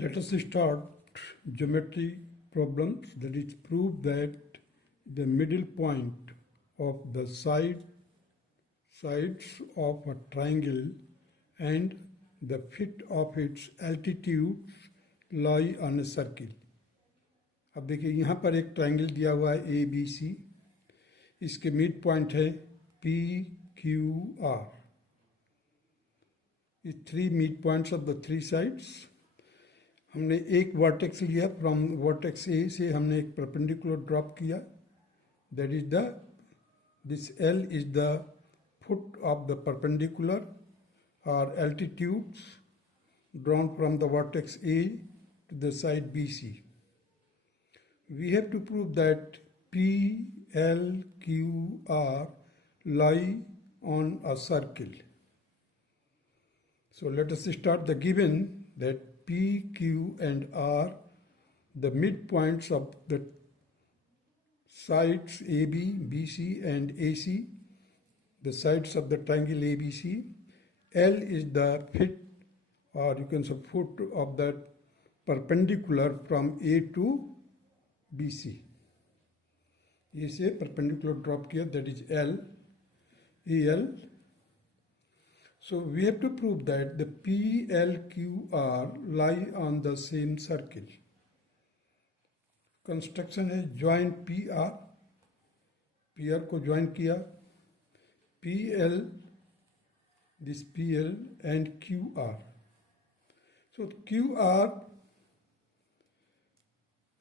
Let us start geometry problems, that is prove that the middle point of the sides of a triangle and the fit of its altitudes lie on a circle. अब देखिए यहाँ पर एक triangle दिया हुआ है A B C, इसके mid point है पी क्यू आर. ये three mid points of the three sides. हमने एक वर्टेक्स लिया, फ्रॉम वर्टेक्स ए से हमने एक परपेंडिकुलर ड्रॉप किया, that is this L is the foot of the perpendicular और altitudes drawn from the vertex A to the side B C. We have to prove that P, L, Q, R lie on a circle. So let us start the given that P, Q and R, the midpoints of the sides AB, BC and AC, the sides of the triangle ABC. L is the fit, or you can say foot of that perpendicular from A to BC. ये से perpendicular drop किया, that is L, AL. So we have to prove that the P, L, Q, R lie on the same circle. Construction है join PR, PR को join किया, PL, this PL and QR. So QR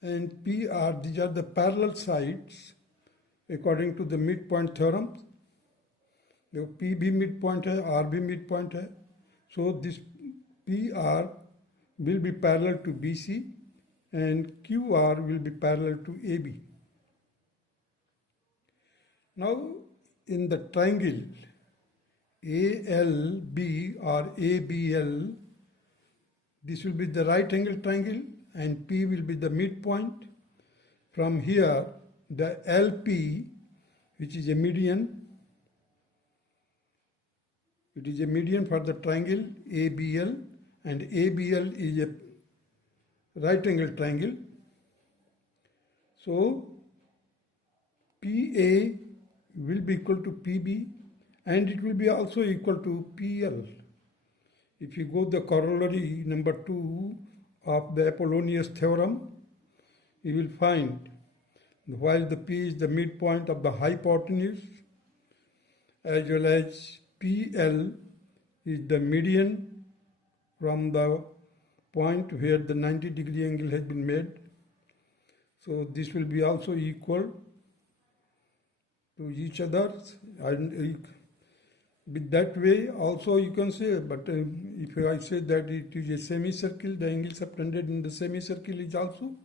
and PR, these are the parallel sides according to the midpoint theorem. देखो P भी midpoint है, R भी midpoint है. So this PR will be parallel to BC and QR will be parallel to AB. Now in the triangle ALB or ABL, this will be the right angle triangle and P will be the midpoint. From here, the LP, which is a median, it is a median for the triangle ABL, and ABL is a right angle triangle. So, PA will be equal to PB and it will be also equal to PL. If you go the corollary number 2 of the Apollonius theorem, you will find while the P is the midpoint of the hypotenuse, as well as PL is the median from the point where the 90-degree angle has been made. So this will be also equal to each other. And with that way also you can say, but if I say that it is a semicircle, the angle subtended in the semicircle is also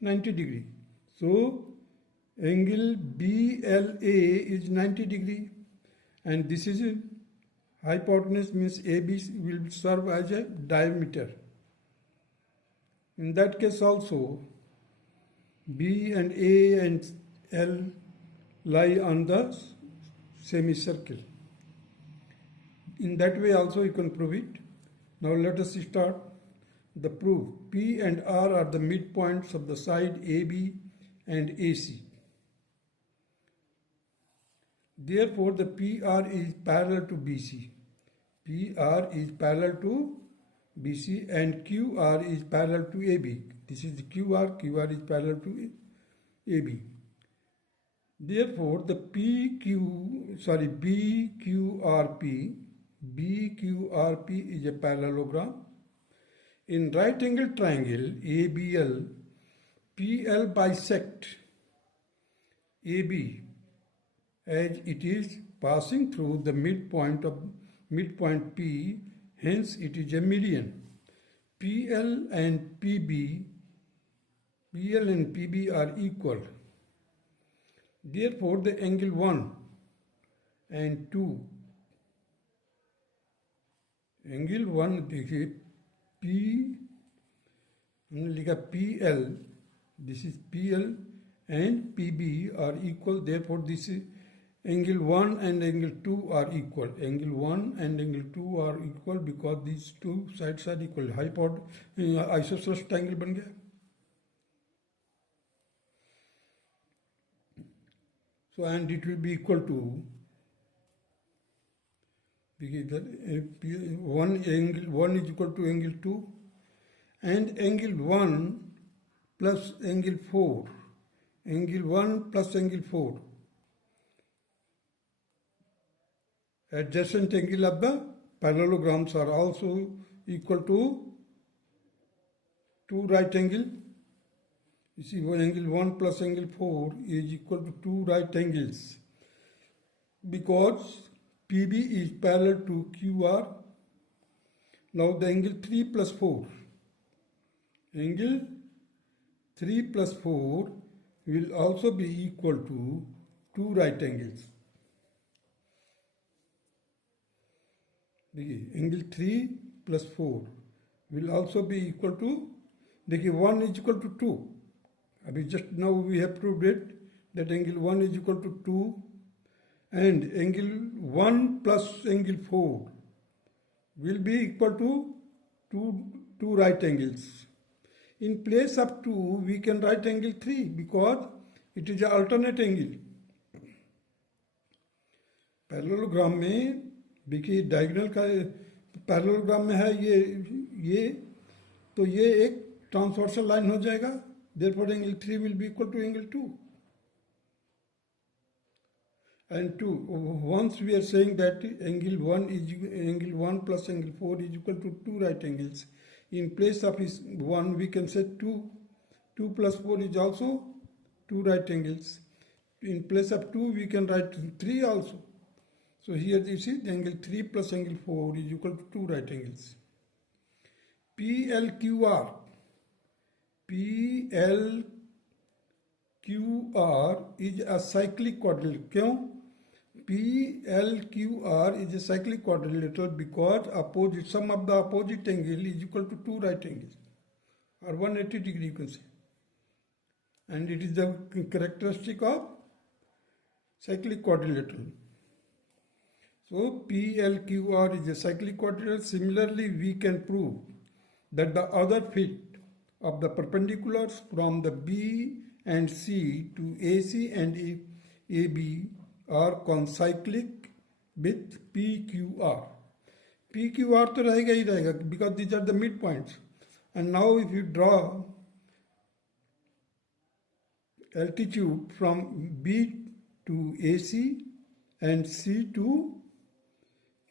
90 degree. So angle BLA is 90 degree, and this is a hypotenuse, means AB will serve as a diameter. In that case also B and A and L lie on the semicircle. In that way also you can prove it. Now let us start the proof. P and R are the midpoints of the side AB and AC. Therefore the PR is parallel to BC. PR is parallel to BC and QR is parallel to AB. This is QR, QR is parallel to AB. Therefore the BQRP is a parallelogram. In right angle triangle ABL, PL bisect AB as it is passing through the midpoint P, hence it is a median. PL and PB are equal. Therefore the angle 1 and 2, angle 1 देखिए P, हमने लिखा PL, this is PL and PB are equal. Therefore this angle 1 and angle 2 are equal. Angle 1 and angle 2 are equal because these two sides are equal. Isosceles triangle बन गया. So and it will be equal to one angle 1 is equal to angle 2 and angle 1 plus angle 4. Angle 1 plus angle 4. Adjacent angle of the parallelograms are also equal to 2 right angle. You see, angle 1 plus angle 4 is equal to 2 right angles because PB is parallel to QR. Now the angle 3 plus 4. Angle 3 plus 4 will also be equal to 2 right angles. Angle 3 plus 4 will also be equal to 1 is equal to 2. Just now we have proved it that angle 1 is equal to 2 and angle 1 plus angle 4 will be equal to 2 right angles. In place of 2 we can write angle 3 because it is an alternate angle. Parallelogram में देखिए diagonal का parallelogram में है ये तो ये एक transversal line हो जाएगा. Therefore angle 3 will be equal to angle 2. And 2, once we are saying that angle 1 plus angle 4 is equal to 2 right angles. In place of 1 we can say 2 plus 4 is also 2 right angles. In place of 2 we can write 3 also. So here you see the angle 3 plus angle 4 is equal to 2 right angles. PLQR is a cyclic quadrilateral. क्यों? PLQR is a cyclic quadrilateral because sum of the opposite angle is equal to 2 right angles or 180 degree you can say. And it is the characteristic of cyclic quadrilateral. So PLQR is a cyclic quadrilateral. Similarly, we can prove that the other fit of the perpendiculars from the B and C to AC and AB are concyclic with PQR. PQR तो रहेगा ही रहेगा because these are the midpoints. And now if you draw altitude from B to AC and C to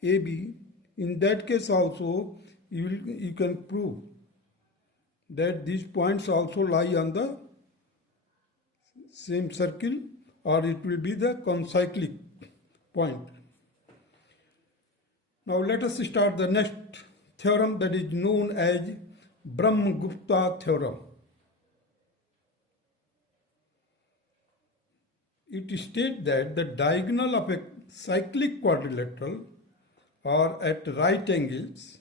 AB, in that case also you can prove that these points also lie on the same circle or it will be the concyclic point. Now let us start the next theorem that is known as Brahmagupta theorem. It states that the diagonal of a cyclic quadrilateral are at right angles.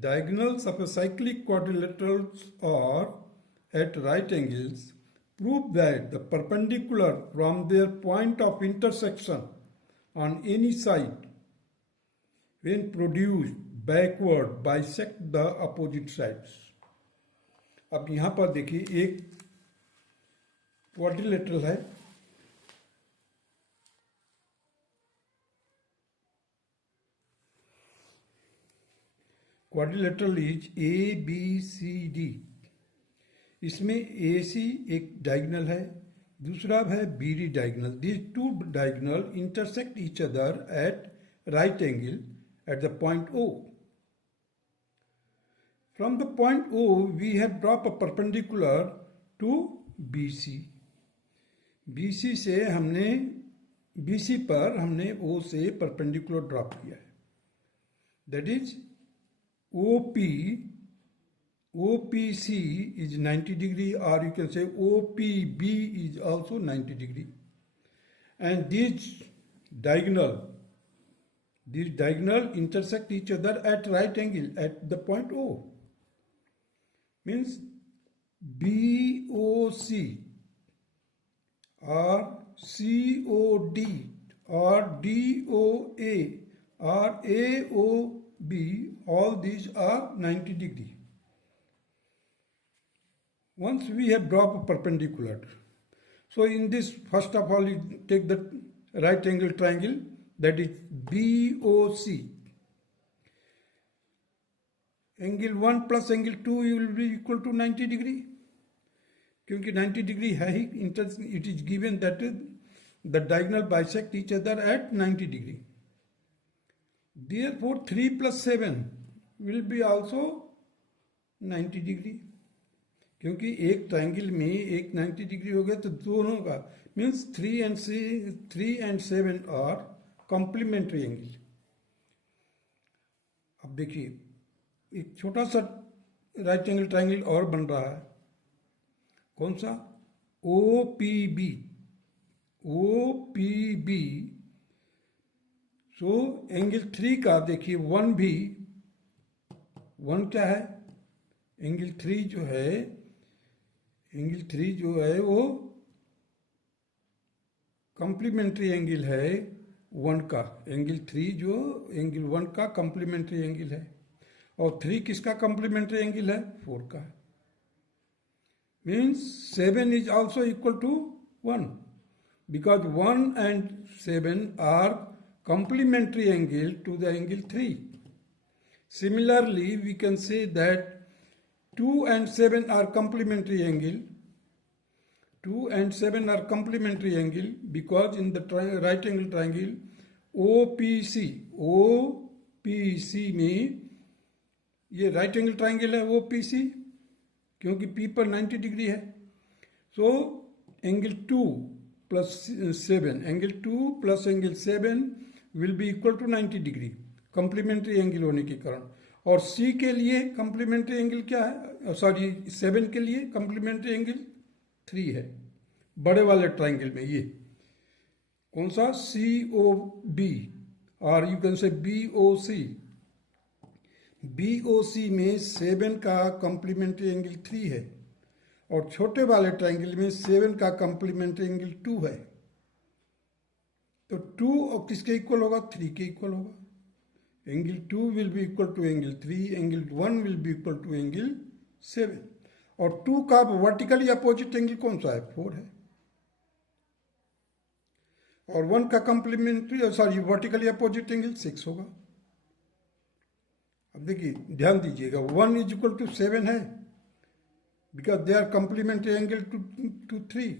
Diagonals of a cyclic quadrilaterals are at right angles prove that the perpendicular from their point of intersection on any side when produced backward bisect the opposite sides. अब यहाँ पर देखिए एक quadrilateral है quadrilateral is ABCD. इसमें AC एक diagonal है दूसरा है BD diagonal. These two diagonal intersect each other at right angle at the point O. From the point O we have dropped a perpendicular to BC. BC से हमने BC पर हमने O से perpendicular drop किया है. That is OPC is 90 degree or you can say OPB is also 90 degree. And these diagonal intersect each other at right angle at the point O. Means BOC or COD or DOA or AOB, all these are 90 degree. Once we have dropped a perpendicular, so in this, first of all, you take the right angle triangle, that is BOC. Angle 1 plus angle 2 will be equal to 90 degree. क्योंकि 90 degree है ही, it is given that the diagonal bisect each other at 90 degree. Therefore 3 plus 7 will be also 90 degree. क्योंकि एक triangle में एक 90 degree हो गया तो दोनों का means 3 and 7 are complementary angle. अब देखिए एक छोटा सा राइट एंगल ट्राइंगल और बन रहा है. कौन सा? OPB. OPB. सो एंगल 3 का देखिए 1 भी, 1 क्या है? एंगल 3 जो है वो कॉम्प्लीमेंट्री एंगल है 1 का. एंगल 3 जो एंगल 1 का कॉम्प्लीमेंट्री एंगल है, और 3 किसका कॉम्प्लीमेंट्री एंगल है? 4 का. Means 7 is also equal to 1 because 1 and 7 are complementary angle to the angle 3. Similarly, we can say that 2 and 7 are complementary angle. 2 and 7 are complementary angle because in the right angle triangle OPC में ये right angle triangle है OPC, क्योंकि P पर 90 degree है. So angle 2 plus 7, angle 2 plus angle 7 will be equal to 90 degree complementary angle होने के कारण. और C के लिए कॉम्प्लीमेंट्री एंगल क्या है? सॉरी 7 के लिए कॉम्प्लीमेंट्री एंगल 3 है बड़े वाले ट्राइंगल में. ये कौन सा? COB और you can say BOC. BOC में 7 का कॉम्प्लीमेंट्री एंगल 3 है और छोटे वाले ट्राइंगल में 7 का कॉम्प्लीमेंट्री एंगल 2 है. तो 2 और किसके इक्वल होगा? 3 के इक्वल होगा. Angle 2 will be equal to angle 3, angle 1 will be equal to angle 7. और 2 का वर्टिकली अपोजिट एंगल कौन सा है? 4 है. और 1 का complementary sorry vertically opposite angle 6 होगा. अब देखिए ध्यान दीजिएगा, 1 इज इक्वल टू 7 है because they are complementary angle to 3,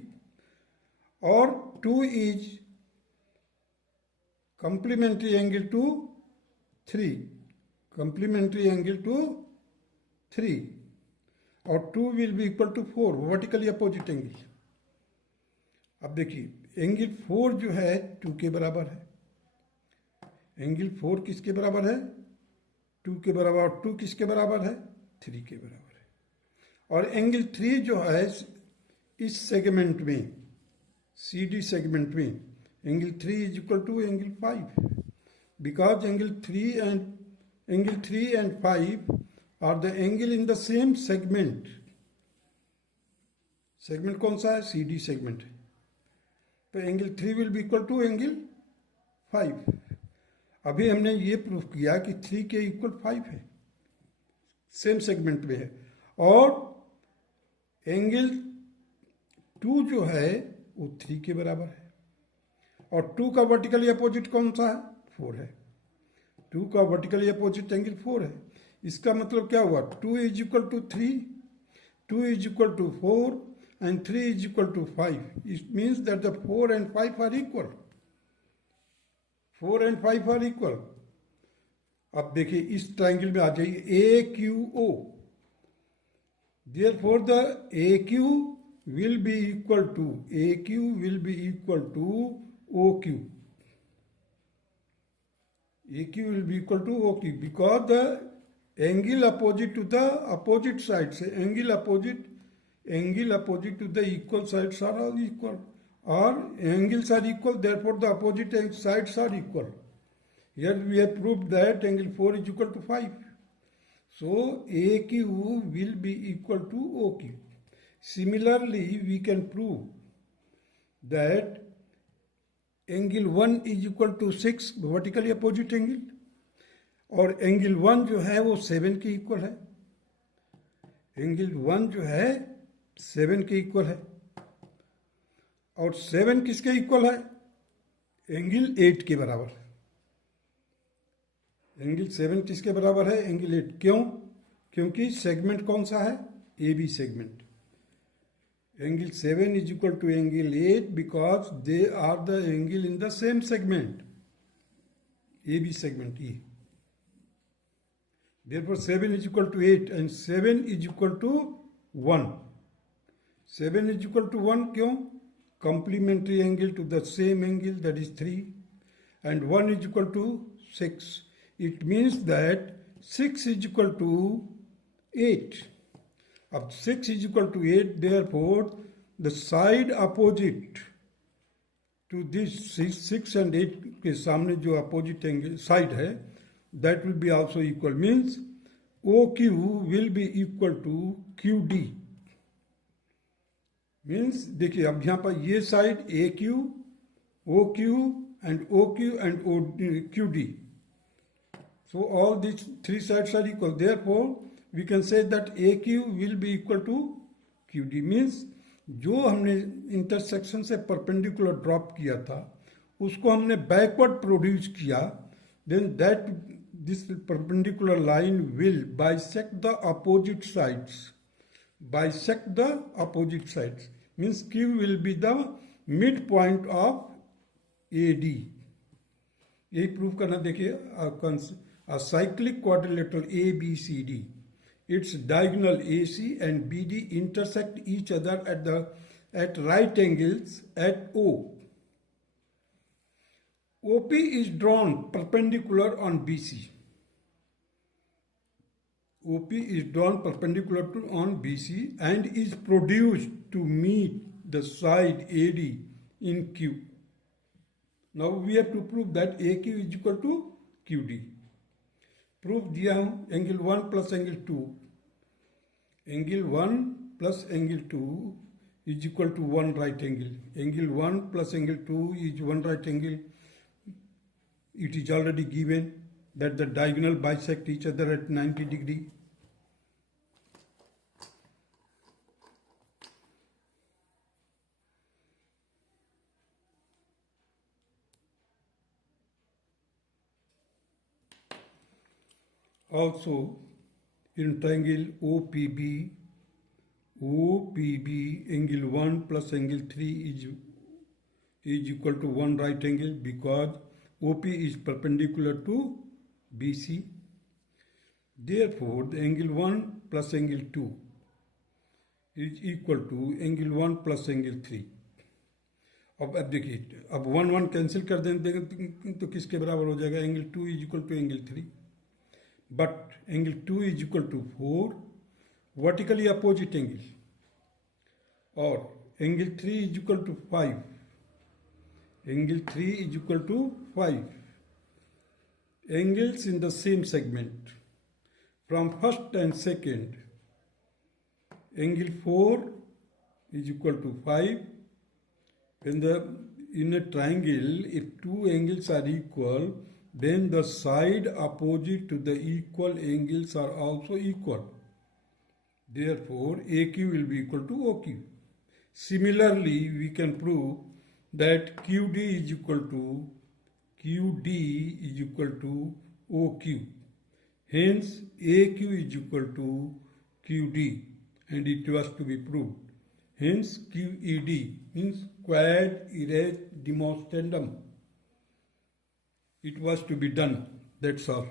और 2 is complementary angle to 3, complementary angle to 3, और 2 will be equal to 4 vertically opposite angle. अब देखिए एंगल 4 जो है 2 के बराबर है. एंगल 4 किसके बराबर है? 2 के बराबर. और 2 किसके बराबर है? 3 के बराबर है. और एंगल 3 जो है इस सेगमेंट में CD सेगमेंट में angle 3 is equal to angle 5 because angle 3 and 5 are the angle in the same segment. Segment कौन सा है? CD segment. तो angle 3 will be equal to angle 5. अभी हमने ये प्रूफ किया कि 3 के इक्वल 5 है, सेम सेगमेंट में है. और एंगल 2 जो है वो 3 के बराबर है. और 2 का वर्टिकली अपोजिट कौन सा है? 4 है. 2 का वर्टिकली अपोजिट एंगल 4 है. इसका मतलब क्या हुआ? 2 is equal to 3, 2 is equal to 4 and 3 is equal to 5. It means that the 4 and 5 are equal. 4 and 5 are equal. अब देखिए इस ट्राइंगल में आ जाइए AQO. Therefore the AQ will be equal to OQ. AQ will be equal to OQ because the angle opposite to the opposite sides, angle opposite to the equal sides are all equal, or angles are equal, therefore the opposite sides are equal. Here we have proved that angle 4 is equal to 5. So AQ will be equal to OQ. Similarly, we can prove that angle 1 is equal to 6 vertically opposite angle, और angle 1 जो है वो 7 के equal है। Angle 1 जो है 7 के equal है, और 7 किसके इक्वल है? एंगल 8 के बराबर। एंगल 7 किसके बराबर है? एंगल 8। क्यों? क्योंकि सेगमेंट कौन सा है? A B segment. Angle 7 is equal to angle 8 because they are the angle in the same segment, AB segment E. Therefore 7 is equal to 8 and 7 is equal to 1. 7 is equal to 1 क्यों? Complementary angle to the same angle, that is 3, and 1 is equal to 6. It means that 6 is equal to 8. अब 6 is equal to 8, therefore the side opposite to this 6 and 8 के सामने जो opposite angle side है, that will be also equal, means OQ will be equal to QD. Means देखिए अब यहाँ पर ये side AQ, OQ and OQ and QD. So all these three sides are equal. Therefore we can say that AQ will be equal to QD. Means जो हमने intersection से perpendicular drop किया था उसको हमने बैकवर्ड प्रोड्यूस किया, then that this perpendicular line will bisect the opposite sides. Bisect the opposite sides means Q will be the midpoint of AD. यही prove करना। देखिए a cyclic quadrilateral ABCD, its diagonal AC and BD intersect each other at right angles at O. OP is drawn perpendicular on BC. OP is drawn perpendicular on BC and is produced to meet the side AD in Q. Now we have to prove that AQ is equal to QD. Proof दिया हूँ angle 1 plus angle 2, angle 1 plus angle 2 is equal to 1 right angle, angle 1 plus angle 2 is 1 right angle. It is already given that the diagonal bisect each other at 90 degree. Also, in triangle OPB, angle 1 plus angle 3 is equal to 1 right angle because OP is perpendicular to BC. Therefore, the angle 1 plus angle 2 is equal to angle 1 plus angle 3. अब देखिए, अब 1 cancel कर देंगे तो किसके बराबर हो जाएगा? Angle 2 is equal to angle 3. But angle 2 is equal to 4 vertically opposite angle, or angle 3 is equal to 5. Angle 3 is equal to 5. Angles in the same segment from first and second. Angle 4 is equal to 5. In a triangle, if two angles are equal, then the side opposite to the equal angles are also equal. Therefore, AQ will be equal to OQ. Similarly, we can prove that QD is equal to OQ. Hence, AQ is equal to QD, and it was to be proved. Hence, QED means quad erect demonstrandum. It was to be done. That's all.